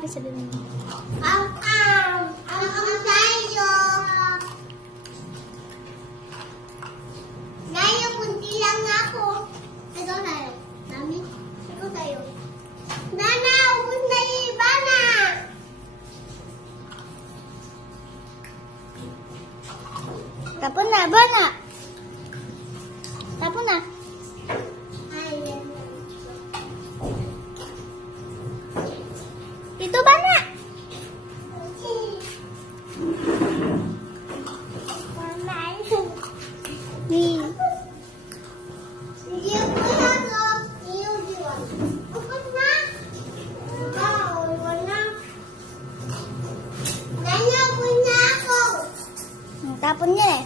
happy sabihin mo. Tayo. Nayo, kunti lang ako. Ito tayo. Dami. Ito tayo. Nana, ubus na yung iba na. Tapon na, bana. Tapon na. Ayan. Ito bana. Ni. Sige po yan, oh. Iyo, diwa. Upot na. Wala na. Nana, ubus na ako. Tapon niya eh.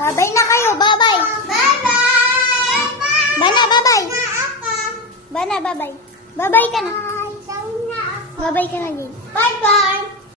Babay na kayo, babay. Bye-bye. Bana, babay. Bana, babay. Babay ka na. Babay ka na, Jane. Bye-bye.